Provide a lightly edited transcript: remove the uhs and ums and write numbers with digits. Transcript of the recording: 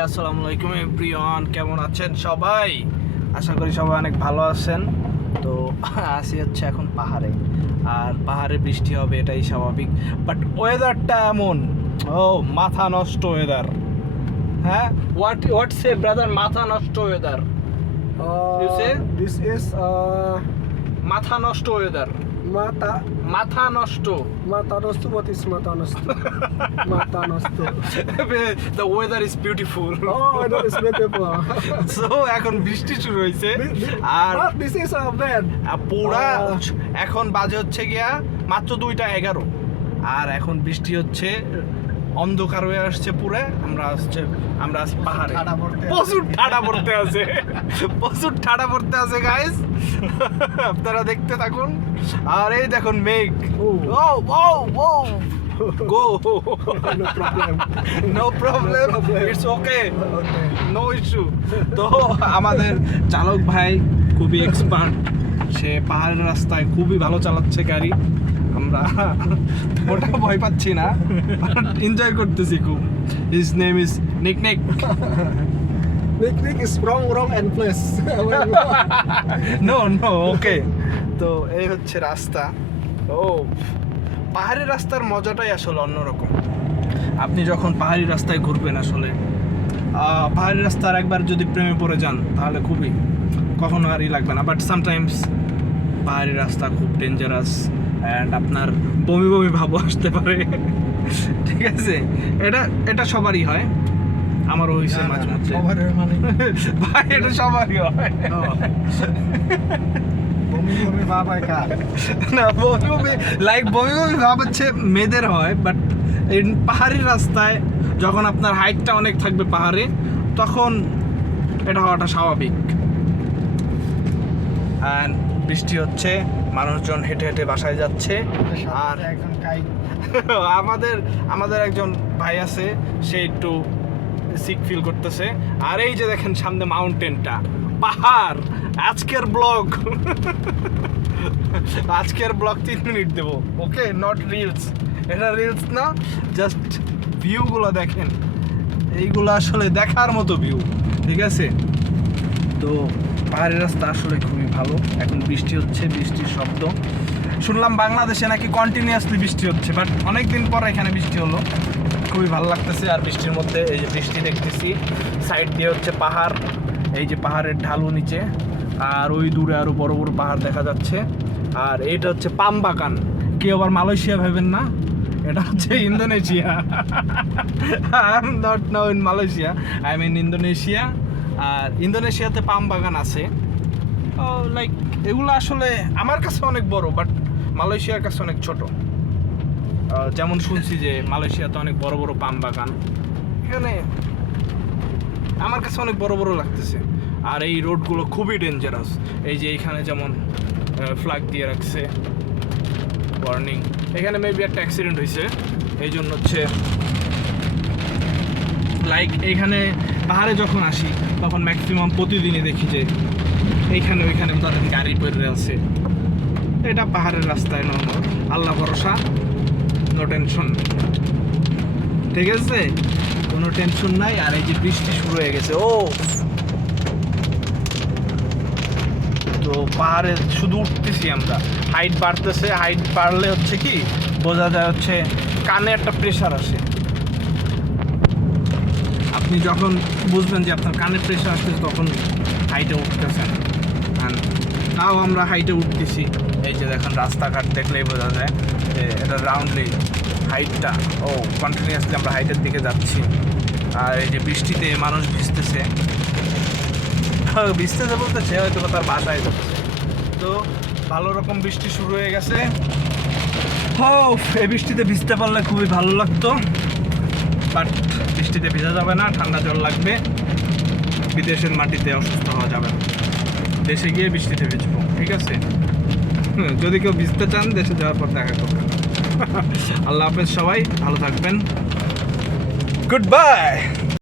আসসালামু আলাইকুম এভরিওয়ান, কেমন আছেন সবাই? আশা করি সবাই অনেক ভালো আছেন। তো আসি হচ্ছে এখন পাহাড়ে, আর পাহাড়ে বৃষ্টি হবে এটাই স্বাভাবিক, বাট ওয়েদারটা এমন, ও মাথা নষ্ট ওয়েদার। হ্যাঁ, হোয়াট সে ব্রাদার, মাথা নষ্ট weather. You say? This is মাথা নষ্ট ওয়েদার, মাথা নষ্ট। Mata Nosto. What is Mata Nosto? Mata Nosto. The weather is beautiful. Oh, that is beautiful. So এখন বৃষ্টি শুরু হয়েছে, আর This is a bed. পুরা এখন বাজে হচ্ছে গিয়া মাত্র 2:11, আর এখন বৃষ্টি হচ্ছে, অন্ধকার হয়ে আসছে পুরো। আমরা আছি পাহাড়ে, প্রচুর ঠাডা পড়তে আছে, প্রচুর ঠাডা পড়তে আছে গাইস। আপনারা দেখতে থাকুন। আর এই দেখুন মেঘ। ও গো, No problem. No problem, problem. It's okay, Okay. No issue. তো আমাদের চালক ভাই খুবই এক্সপার্ট, সে পাহাড়ের রাস্তায় খুবই ভালো চালাচ্ছে গাড়ি। আমরা ওটা ভয় পাচ্ছি না, এনজয় করতেছি খুব। His name is Nick. Nick is wrong and place. No okay. তো এই হচ্ছে রাস্তা। ও, পাহাড়ি রাস্তার মজাটাই আসলে অন্যরকম। আপনি যখন পাহাড়ি রাস্তায় ঘুরবেন, আসলে পাহাড়ি রাস্তার একবার যদি প্রেমে পড়ে যান তাহলে খুবই, কখনো আরই লাগবে না। বাট সামটাইমস পাহাড়ি রাস্তা খুব ডেঞ্জারাস, অ্যান্ড আপনার বমি ভাবও আসতে পারে। ঠিক আছে, এটা সবারই হয়, আমারও হয়েছে মাঝে মাঝে। ভাই, এটা সবারই হয়। Bumi baba ka. না, বমি ভাব হচ্ছে মেয়েদের হয়, বাট এই পাহাড়ি রাস্তায় যখন আপনার হাইটটা অনেক থাকবে পাহাড়ে, তখন এটা হওয়াটা স্বাভাবিক। অ্যান্ড বৃষ্টি হচ্ছে, মানুষজন হেঁটে হেঁটে বাসায় যাচ্ছে। আর একজন কাই আমাদের একজন ভাই আছে, সে একটু সিক ফিল করতেছে। আর এই যে দেখেন সামনে মাউন্টেনটা, পাহাড়। আজকের ব্লগ 3 মিনিট দেবো, ওকে, নট রিলস। এটা রিলস না, জাস্ট ভিউগুলো দেখেন, এইগুলো আসলে দেখার মতো ভিউ। ঠিক আছে, তো পাহাড়ের রাস্তা আসলে খুবই ভালো। এখন বৃষ্টি হচ্ছে, বৃষ্টির শব্দ শুনলাম। বাংলাদেশে নাকি কন্টিনিউয়াসলি বৃষ্টি হচ্ছে, বাট অনেকদিন পর এখানে বৃষ্টি হলো, খুবই ভালো লাগতেছে। আর বৃষ্টির মধ্যে এই যে বৃষ্টি দেখতেছি, সাইড দিয়ে হচ্ছে পাহাড়, এই যে পাহাড়ের ঢালু নিচে, আর ওই দূরে আরো বড় বড় পাহাড় দেখা যাচ্ছে। আর এটা হচ্ছে পাম বাগান। কেউ আবার মালয়েশিয়া ভাবেন না, এটা হচ্ছে Indonesia. I am not now in Malaysia, I am in Indonesia. আর ইন্দোনেশিয়াতে পাম বাগান আছে। লাইক এগুলো আসলে আমার কাছে অনেক বড়, বাট মালয়েশিয়ার কাছে অনেক ছোট। যেমন শুনছি যে মালয়েশিয়াতে অনেক বড় বড় পাম বাগান, এখানে আমার কাছে অনেক বড় বড় লাগতেছে। আর এই রোডগুলো খুবই ডেঞ্জারাস। এই যে এখানে যেমন ফ্ল্যাগ দিয়ে রাখছে, ওয়ার্নিং। এখানে মেবি একটা অ্যাক্সিডেন্ট হয়েছে, এই জন্য হচ্ছে লাইক এইখানে পাহাড়ে যখন আসি তখন ম্যাক্সিমাম প্রতিদিনই দেখি যে এইখানে ওইখানে তাদের গাড়ি পড়ে আছে। এটা পাহাড়ের রাস্তায় নর্মাল, আল্লাহ ভরসা, নো টেনশন। ঠিক আছে, কোনো টেনশন নাই। আর এই যে বৃষ্টি শুরু হয়ে গেছে, তো পাহাড়ে শুধু উঠতেছি আমরা, হাইট বাড়তেছে। হাইট বাড়লে হচ্ছে কি বোঝা যায়, হচ্ছে কানে একটা প্রেশার আসে। আপনি যখন বুঝবেন যে আপনার কানে প্রেশার আসতেছে, তখন হাইটে উঠতেছেন। তাও আমরা হাইটে উঠতেছি। এই যে দেখেন, রাস্তাঘাট দেখলেই বোঝা যায় যে এটা রাউন্ডলি হাইটটা, কন্টিনিউয়াসলি আমরা হাইটের দিকে যাচ্ছি। আর এই যে বৃষ্টিতে মানুষ ভিজতেছে বলতেছে, হয়তো তার বাসায় যাচ্ছে। তো ভালো রকম বৃষ্টি শুরু হয়ে গেছে। এই বৃষ্টিতে ভিজতে পারলে খুবই ভালো লাগতো, বাট বৃষ্টিতে ভিজা যাবে না, ঠান্ডা জল লাগবে। বিদেশের মাটিতে অসুস্থ হওয়া যাবে না, দেশে গিয়ে বৃষ্টিতে ভিজবো। ঠিক আছে, যদি কেউ ভিজতে চান দেশে যাওয়ার পর দেখা করবেন। আল্লাহ হাফেজ, সবাই ভালো থাকবেন, গুড বাই।